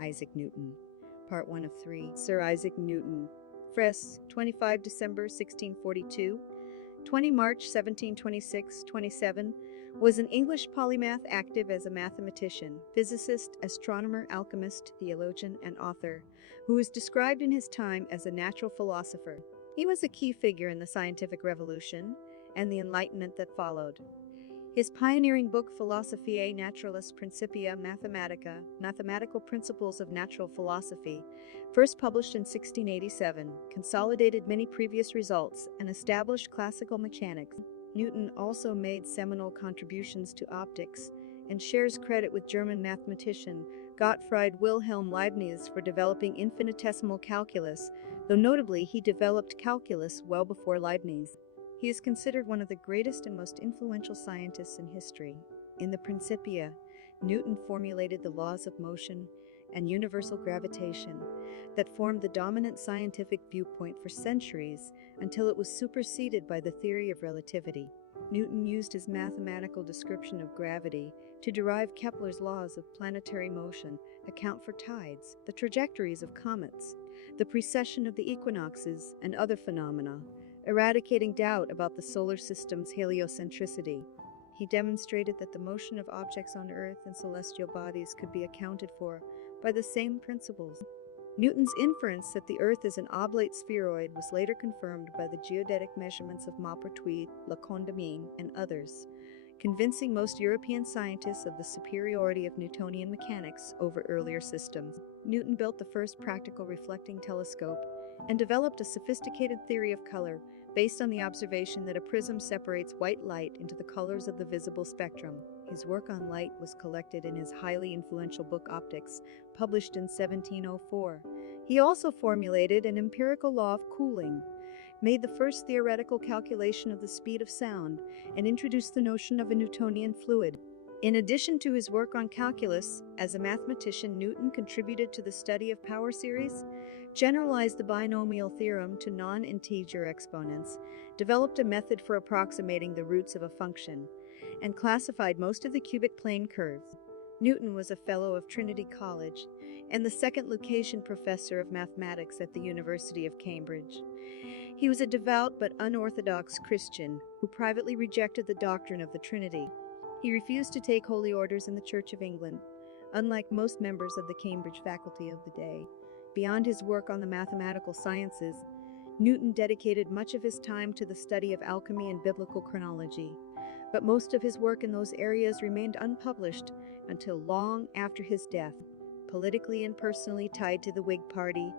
Isaac Newton. Part 1 of 3. Sir Isaac Newton. Fres. 25 December 1642. 20 March 1726-27, was an English polymath active as a mathematician, physicist, astronomer, alchemist, theologian, and author, who was described in his time as a natural philosopher. He was a key figure in the scientific revolution and the Enlightenment that followed. His pioneering book Philosophiae Naturalis Principia Mathematica, Mathematical Principles of Natural Philosophy, first published in 1687, consolidated many previous results and established classical mechanics. Newton also made seminal contributions to optics and shares credit with German mathematician Gottfried Wilhelm Leibniz for developing infinitesimal calculus, though notably he developed calculus well before Leibniz. He is considered one of the greatest and most influential scientists in history. In the Principia, Newton formulated the laws of motion and universal gravitation that formed the dominant scientific viewpoint for centuries until it was superseded by the theory of relativity. Newton used his mathematical description of gravity to derive Kepler's laws of planetary motion, account for tides, the trajectories of comets, the precession of the equinoxes, and other phenomena, eradicating doubt about the solar system's heliocentricity. He demonstrated that the motion of objects on Earth and celestial bodies could be accounted for by the same principles. Newton's inference that the Earth is an oblate spheroid was later confirmed by the geodetic measurements of Maupertuis, Le Condamine, and others, convincing most European scientists of the superiority of Newtonian mechanics over earlier systems. Newton built the first practical reflecting telescope and developed a sophisticated theory of color based on the observation that a prism separates white light into the colors of the visible spectrum. His work on light was collected in his highly influential book Optics, published in 1704. He also formulated an empirical law of cooling, made the first theoretical calculation of the speed of sound, and introduced the notion of a Newtonian fluid. In addition to his work on calculus, as a mathematician, Newton contributed to the study of power series, generalized the binomial theorem to non-integer exponents, developed a method for approximating the roots of a function, and classified most of the cubic plane curves. Newton was a Fellow of Trinity College and the second Lucasian Professor of Mathematics at the University of Cambridge. He was a devout but unorthodox Christian who privately rejected the doctrine of the Trinity. He refused to take holy orders in the Church of England, unlike most members of the Cambridge faculty of the day. Beyond his work on the mathematical sciences, Newton dedicated much of his time to the study of alchemy and biblical chronology, but most of his work in those areas remained unpublished until long after his death. Politically and personally tied to the Whig Party,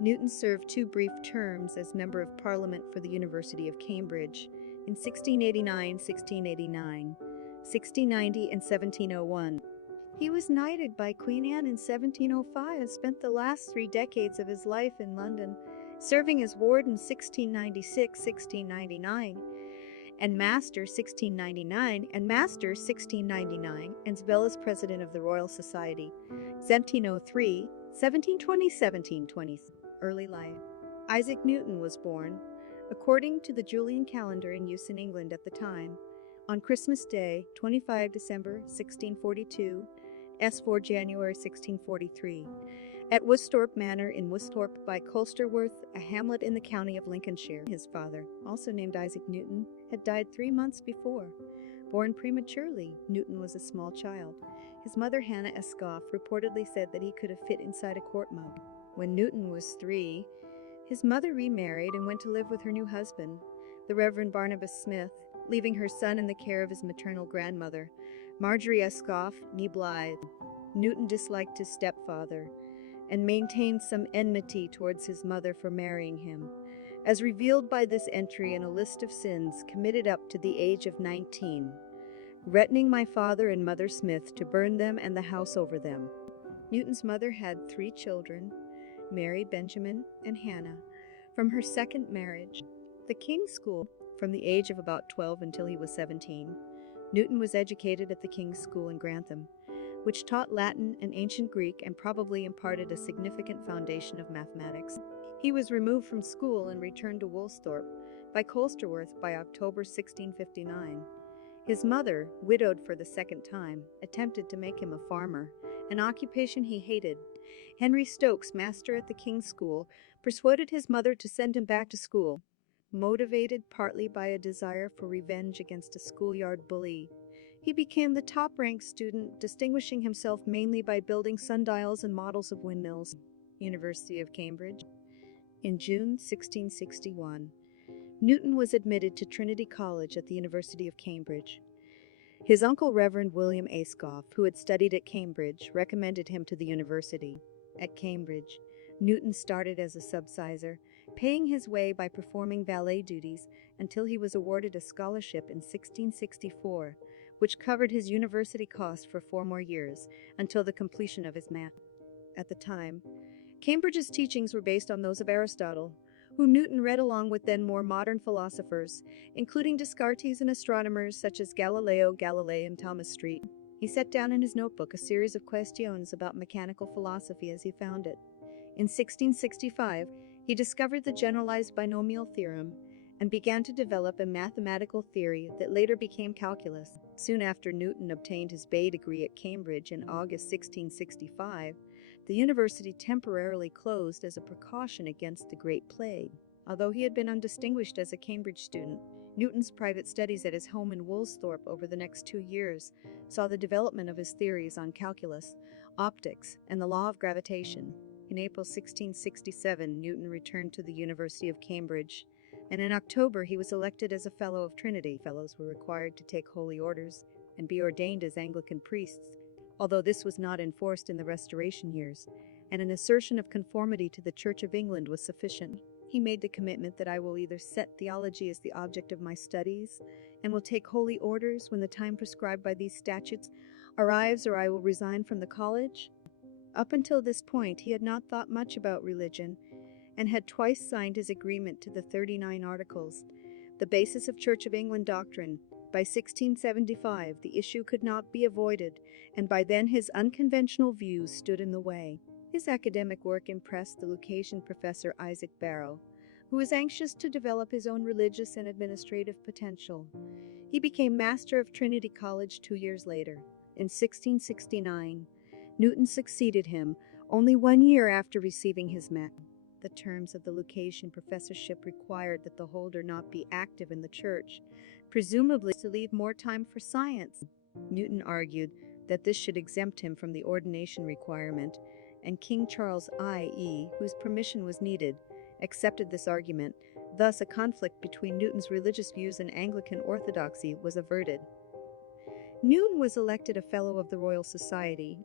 Newton served 2 brief terms as Member of Parliament for the University of Cambridge in 1689, 1690, and 1701. He was knighted by Queen Anne in 1705 and spent the last 3 decades of his life in London, serving as ward in 1696-1699, and Master 1699, and as well as president of the Royal Society, 1703, 1720, 1720. Early life. Isaac Newton was born, according to the Julian calendar in use in England at the time, on Christmas Day, 25 December 1642, S4 January 1643, at Woolsthorpe Manor in Woolsthorpe by Colsterworth, a hamlet in the county of Lincolnshire. His father, also named Isaac Newton, had died 3 months before. Born prematurely, Newton was a small child. His mother, Hannah Escoff, reportedly said that he could have fit inside a quart mug. When Newton was 3, his mother remarried and went to live with her new husband, the Reverend Barnabas Smith, leaving her son in the care of his maternal grandmother, Marjorie Escoff, née Blythe. Newton disliked his stepfather and maintained some enmity towards his mother for marrying him, as revealed by this entry in a list of sins committed up to the age of 19, threatening my father and mother Smith to burn them and the house over them. Newton's mother had 3 children, Mary, Benjamin, and Hannah, from her second marriage. The King's School, from the age of about 12 until he was 17, Newton was educated at the King's School in Grantham, which taught Latin and ancient Greek and probably imparted a significant foundation of mathematics. He was removed from school and returned to Woolsthorpe by Colsterworth by October 1659. His mother, widowed for the second time, attempted to make him a farmer an occupation he hated. Henry Stokes, master at the King's School, persuaded his mother to send him back to school, motivated partly by a desire for revenge against a schoolyard bully. He became the top-ranked student, distinguishing himself mainly by building sundials and models of windmills. University of Cambridge. In June 1661, Newton was admitted to Trinity College at the University of Cambridge. His uncle, Reverend William Ayscough, who had studied at Cambridge, recommended him to the university. At Cambridge, Newton started as a subsizar, paying his way by performing valet duties until he was awarded a scholarship in 1664, which covered his university costs for 4 more years, until the completion of his math. At the time, Cambridge's teachings were based on those of Aristotle, who Newton read along with then more modern philosophers, including Descartes and astronomers such as Galileo Galilei and Thomas Street. He set down in his notebook a series of questions about mechanical philosophy as he found it. In 1665, he discovered the generalized binomial theorem and began to develop a mathematical theory that later became calculus. Soon after Newton obtained his B.A. degree at Cambridge in August 1665, the university temporarily closed as a precaution against the Great Plague. Although he had been undistinguished as a Cambridge student, Newton's private studies at his home in Woolsthorpe over the next 2 years saw the development of his theories on calculus, optics, and the law of gravitation. In April 1667, Newton returned to the University of Cambridge, and in October he was elected as a Fellow of Trinity. Fellows were required to take holy orders and be ordained as Anglican priests, although this was not enforced in the Restoration years, and an assertion of conformity to the Church of England was sufficient. He made the commitment that I will either set theology as the object of my studies and will take holy orders when the time prescribed by these statutes arrives, or I will resign from the college. Up until this point, he had not thought much about religion and had twice signed his agreement to the 39 Articles, the basis of Church of England doctrine. By 1675, the issue could not be avoided, and by then his unconventional views stood in the way. His academic work impressed the Lucasian professor Isaac Barrow, who was anxious to develop his own religious and administrative potential. He became master of Trinity College 2 years later. In 1669, Newton succeeded him, only 1 year after receiving his Mat. The terms of the Lucasian professorship required that the holder not be active in the church, presumably to leave more time for science. Newton argued that this should exempt him from the ordination requirement, and King Charles I.E., whose permission was needed, accepted this argument. Thus, a conflict between Newton's religious views and Anglican orthodoxy was averted. Newton was elected a Fellow of the Royal Society,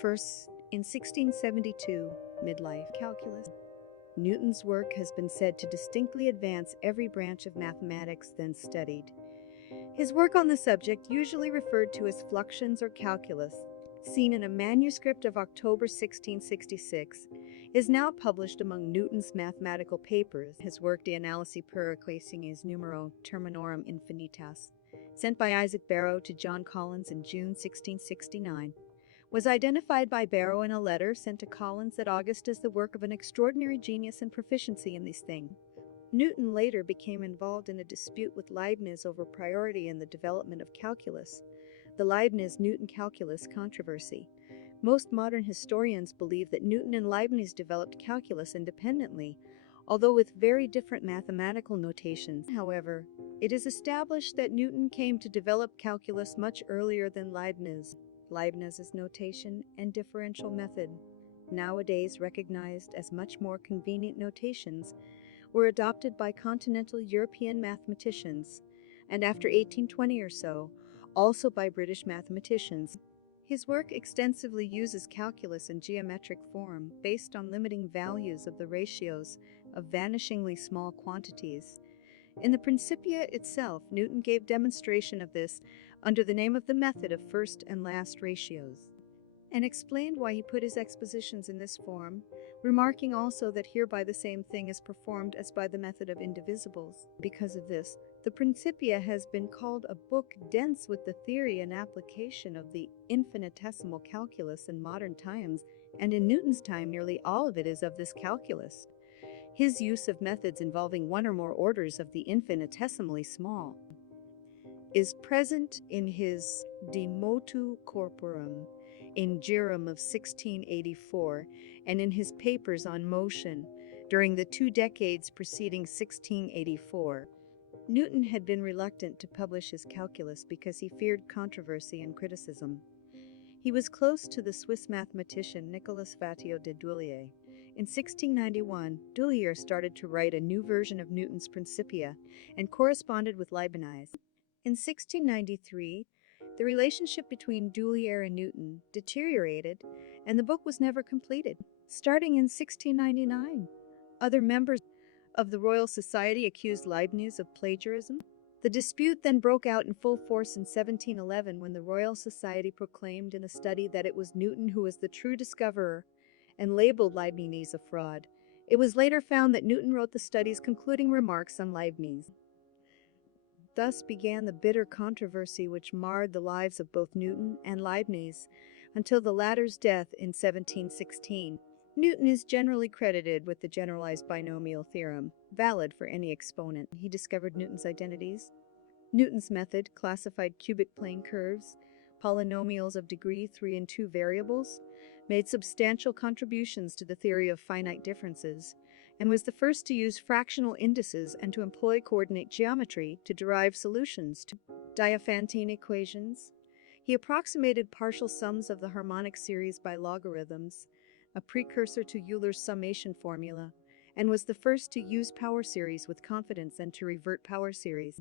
first in 1672, midlife calculus. Newton's work has been said to distinctly advance every branch of mathematics then studied. His work on the subject, usually referred to as fluxions or calculus, seen in a manuscript of October 1666, is now published among Newton's mathematical papers. His work De Analysi per Equationes Numero Terminorum Infinitas, sent by Isaac Barrow to John Collins in June 1669, was identified by Barrow in a letter sent to Collins that August as the work of an extraordinary genius and proficiency in these things. Newton later became involved in a dispute with Leibniz over priority in the development of calculus, the Leibniz-Newton calculus controversy. Most modern historians believe that Newton and Leibniz developed calculus independently, although with very different mathematical notations. However, it is established that Newton came to develop calculus much earlier than Leibniz. Leibniz's notation and differential method, nowadays recognized as much more convenient notations, were adopted by continental European mathematicians, and after 1820 or so, also by British mathematicians. His work extensively uses calculus in geometric form based on limiting values of the ratios of vanishingly small quantities. In the Principia itself, Newton gave demonstration of this under the name of the method of first and last ratios, and explained why he put his expositions in this form, remarking also that hereby the same thing is performed as by the method of indivisibles. Because of this, the Principia has been called a book dense with the theory and application of the infinitesimal calculus in modern times, and in Newton's time nearly all of it is of this calculus. His use of methods involving one or more orders of the infinitesimally small is present in his De Motu Corporum, in Jerome of 1684 and in his papers on motion during the 2 decades preceding 1684. Newton had been reluctant to publish his calculus because he feared controversy and criticism. He was close to the Swiss mathematician Nicolas Fatio de Duillier. In 1691, Duillier started to write a new version of Newton's Principia and corresponded with Leibniz. In 1693, the relationship between Duillier and Newton deteriorated, and the book was never completed. Starting in 1699, other members of the Royal Society accused Leibniz of plagiarism. The dispute then broke out in full force in 1711 when the Royal Society proclaimed in a study that it was Newton who was the true discoverer and labeled Leibniz a fraud. It was later found that Newton wrote the study's concluding remarks on Leibniz. Thus began the bitter controversy which marred the lives of both Newton and Leibniz until the latter's death in 1716. Newton is generally credited with the generalized binomial theorem, valid for any exponent. He discovered Newton's identities. Newton's method classified cubic plane curves, polynomials of degree 3 and 2 variables, made substantial contributions to the theory of finite differences, and was the first to use fractional indices and to employ coordinate geometry to derive solutions to Diophantine equations. He approximated partial sums of the harmonic series by logarithms, a precursor to Euler's summation formula, and was the first to use power series with confidence and to revert power series.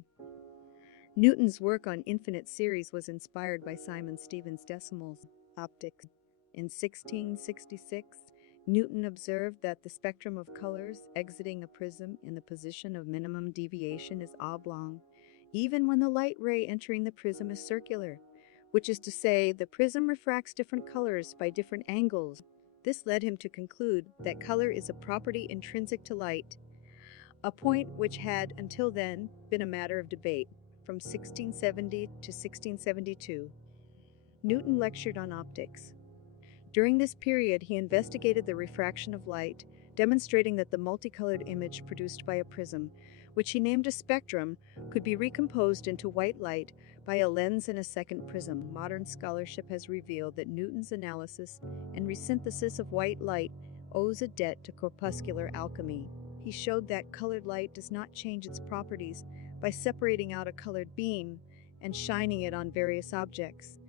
Newton's work on infinite series was inspired by Simon Stevens' decimals, optics. In 1666, Newton observed that the spectrum of colors exiting a prism in the position of minimum deviation is oblong, even when the light ray entering the prism is circular, which is to say, the prism refracts different colors by different angles. This led him to conclude that color is a property intrinsic to light, a point which had until then been a matter of debate. From 1670 to 1672, Newton lectured on optics. During this period, he investigated the refraction of light, demonstrating that the multicolored image produced by a prism, which he named a spectrum, could be recomposed into white light by a lens and a second prism. Modern scholarship has revealed that Newton's analysis and resynthesis of white light owes a debt to corpuscular alchemy. He showed that colored light does not change its properties by separating out a colored beam and shining it on various objects,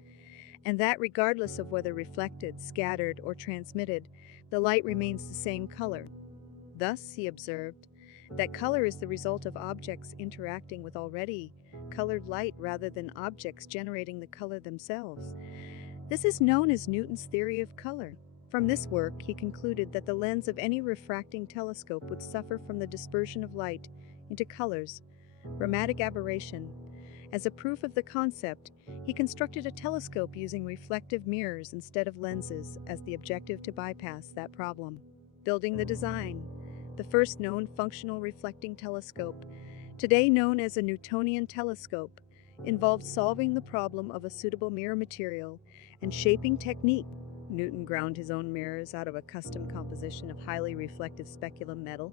and that regardless of whether reflected, scattered, or transmitted, the light remains the same color. Thus, he observed that color is the result of objects interacting with already colored light rather than objects generating the color themselves. This is known as Newton's theory of color. From this work, he concluded that the lens of any refracting telescope would suffer from the dispersion of light into colors, chromatic aberration. As a proof of the concept, he constructed a telescope using reflective mirrors instead of lenses as the objective to bypass that problem. Building the design. The first known functional reflecting telescope, today known as a Newtonian telescope, involved solving the problem of a suitable mirror material and shaping technique. Newton ground his own mirrors out of a custom composition of highly reflective speculum metal,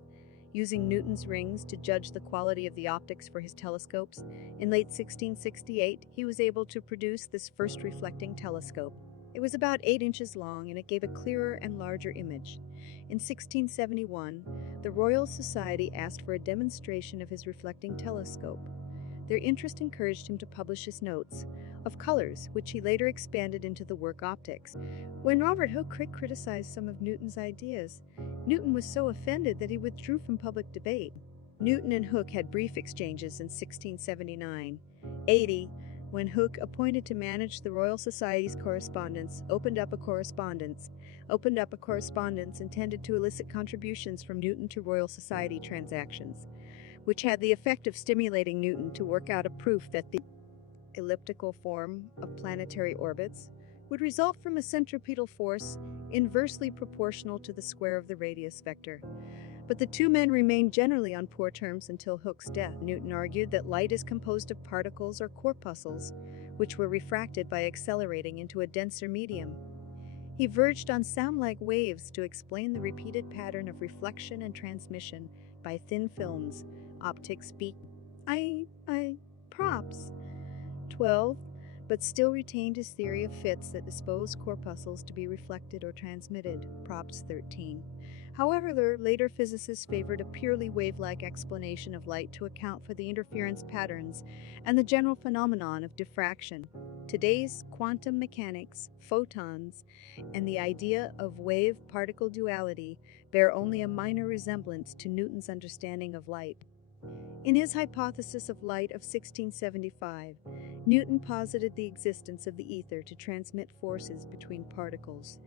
using Newton's rings to judge the quality of the optics for his telescopes. In late 1668, he was able to produce this first reflecting telescope. It was about 8 inches long and it gave a clearer and larger image. In 1671, the Royal Society asked for a demonstration of his reflecting telescope. Their interest encouraged him to publish his notes of colors, which he later expanded into the work Optics. When Robert Hooke criticized some of Newton's ideas, Newton was so offended that he withdrew from public debate. Newton and Hooke had brief exchanges in 1679-80, when Hooke, appointed to manage the Royal Society's correspondence, opened up a correspondence intended to elicit contributions from Newton to Royal Society transactions, which had the effect of stimulating Newton to work out a proof that the elliptical form of planetary orbits would result from a centripetal force inversely proportional to the square of the radius vector. But the two men remained generally on poor terms until Hooke's death. Newton argued that light is composed of particles or corpuscles, which were refracted by accelerating into a denser medium. He verged on sound-like waves to explain the repeated pattern of reflection and transmission by thin films. Optics speak. Props. 12. but still retained his theory of fits that dispose corpuscles to be reflected or transmitted, Props 13. However, later physicists favored a purely wave-like explanation of light to account for the interference patterns and the general phenomenon of diffraction. Today's quantum mechanics, photons, and the idea of wave-particle duality bear only a minor resemblance to Newton's understanding of light. In his hypothesis of light of 1675, Newton posited the existence of the ether to transmit forces between particles.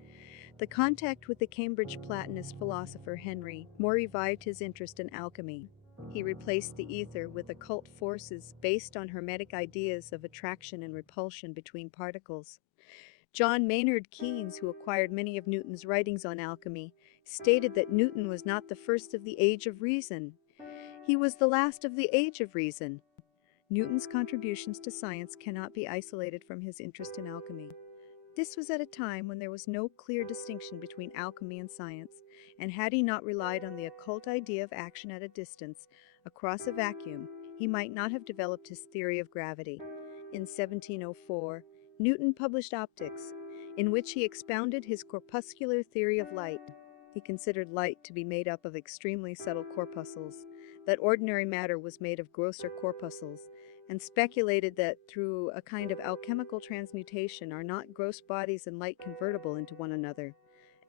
The contact with the Cambridge Platonist philosopher Henry more revived his interest in alchemy. He replaced the ether with occult forces based on Hermetic ideas of attraction and repulsion between particles. John Maynard Keynes, who acquired many of Newton's writings on alchemy, stated that Newton was not the first of the Age of Reason. He was the last of the Age of Reason. Newton's contributions to science cannot be isolated from his interest in alchemy. This was at a time when there was no clear distinction between alchemy and science, and had he not relied on the occult idea of action at a distance, across a vacuum, he might not have developed his theory of gravity. In 1704, Newton published Optics, in which he expounded his corpuscular theory of light. He considered light to be made up of extremely subtle corpuscles, that ordinary matter was made of grosser corpuscles, and speculated that through a kind of alchemical transmutation are not gross bodies and light convertible into one another,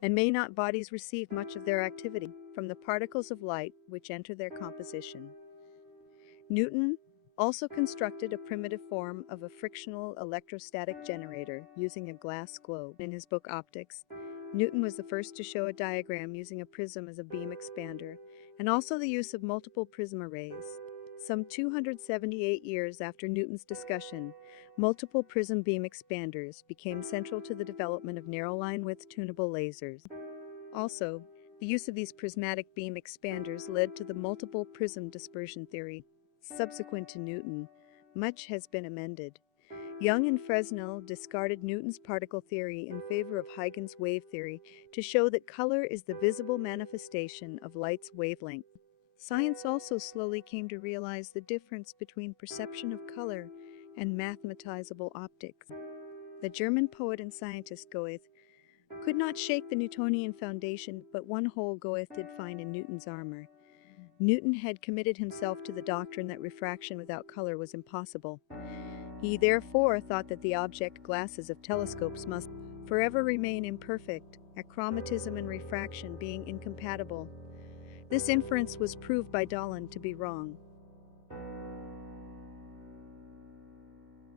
and may not bodies receive much of their activity from the particles of light which enter their composition. Newton also constructed a primitive form of a frictional electrostatic generator using a glass globe. In his book Optics, Newton was the first to show a diagram using a prism as a beam expander, and also the use of multiple prism arrays. Some 278 years after Newton's discussion, multiple prism beam expanders became central to the development of narrow line width tunable lasers. Also, the use of these prismatic beam expanders led to the multiple prism dispersion theory. Subsequent to Newton, much has been amended. Young and Fresnel discarded Newton's particle theory in favor of Huygens wave theory to show that color is the visible manifestation of light's wavelength. Science also slowly came to realize the difference between perception of color and mathematizable optics. The German poet and scientist Goethe could not shake the Newtonian foundation, but one hole Goethe did find in Newton's armor. Newton had committed himself to the doctrine that refraction without color was impossible. He therefore thought that the object glasses of telescopes must forever remain imperfect, achromatism and refraction being incompatible. This inference was proved by Dollond to be wrong.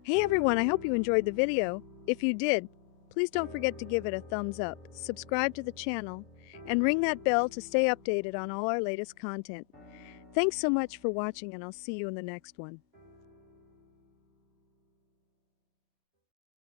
Hey everyone, I hope you enjoyed the video. If you did, please don't forget to give it a thumbs up, subscribe to the channel, and ring that bell to stay updated on all our latest content. Thanks so much for watching, and I'll see you in the next one.